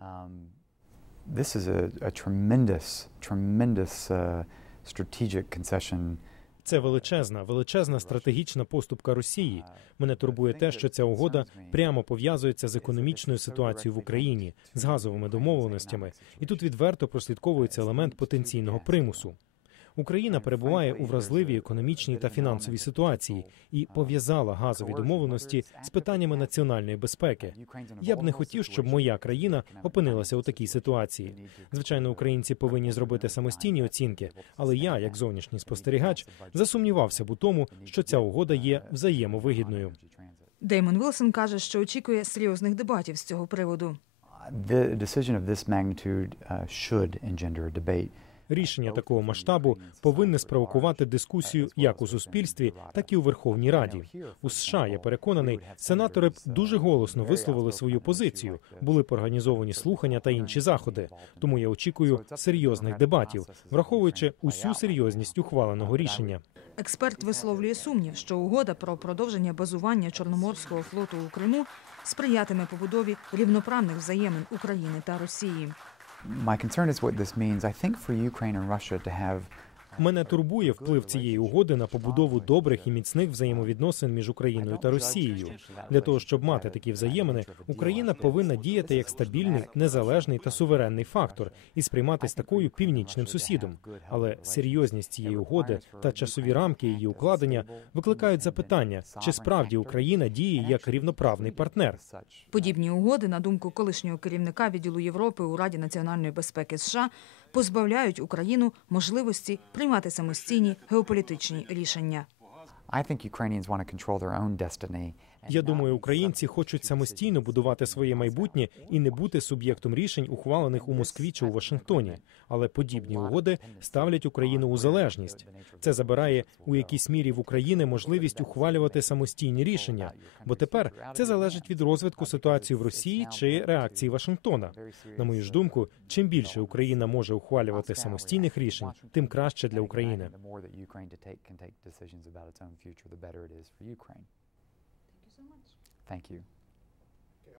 Um, this is a, a tremendous, tremendous uh, strategic concession. Це величезна, величезна стратегічна поступка Росії. Мене турбує те, що ця угода прямо пов'язується з економічною ситуацією в Україні, з газовими домовленостями, і тут відверто прослідковується елемент потенційного примусу. Україна перебуває у вразливій економічній та фінансовій ситуації і пов'язала газові домовленості з питаннями національної безпеки. Я б не хотів, щоб моя країна опинилася у такій ситуації. Звичайно, українці повинні зробити самостійні оцінки, але я, як зовнішній спостерігач, засумнівався б у тому, що ця угода є взаємовигідною. Деймон Вілсон каже, що очікує серйозних дебатів з цього приводу. The decision of this magnitude uh, should engender a debate. Рішення такого масштабу повинне спровокувати дискусію як у суспільстві, так і у Верховній Раді. У США я переконаний, сенатори б дуже голосно висловили свою позицію. Були б організовані слухання та інші заходи. Тому я очікую серйозних дебатів, враховуючи усю серйозність ухваленого рішення. Експерт висловлює сумнів, що угода про продовження базування Чорноморського флоту у Криму сприятиме побудові рівноправних взаємин України та Росії. My concern is what this means. I think for Ukraine and Russia to have Мене турбує вплив цієї угоди на побудову добрих і міцних взаємовідносин між Україною та Росією. Для того щоб мати такі взаємини, Україна повинна діяти як стабільний, незалежний та суверенний фактор і сприйматись такою північним сусідом. Але серйозність цієї угоди та часові рамки її укладення викликають запитання, чи справді Україна діє як рівноправний партнер. Подібні угоди, на думку колишнього керівника відділу Європи у Раді національної безпеки США, позбавляють Україну можливості приймати самостійні геополітичні рішення. I think Ukrainians want to control their own destiny. Я думаю, українці хочуть самостійно будувати своє майбутнє і не бути суб'єктом рішень, ухвалених у Москві чи у Вашингтоні. Але подібні угоди ставлять Україну у залежність. Це забирає у якійсь мірі в України можливість ухвалювати самостійні рішення. Бо тепер це залежить від розвитку ситуації в Росії чи реакції Вашингтона. На мою ж думку, чим більше Україна може ухвалювати самостійних рішень, тим краще для України. so much. Thank you.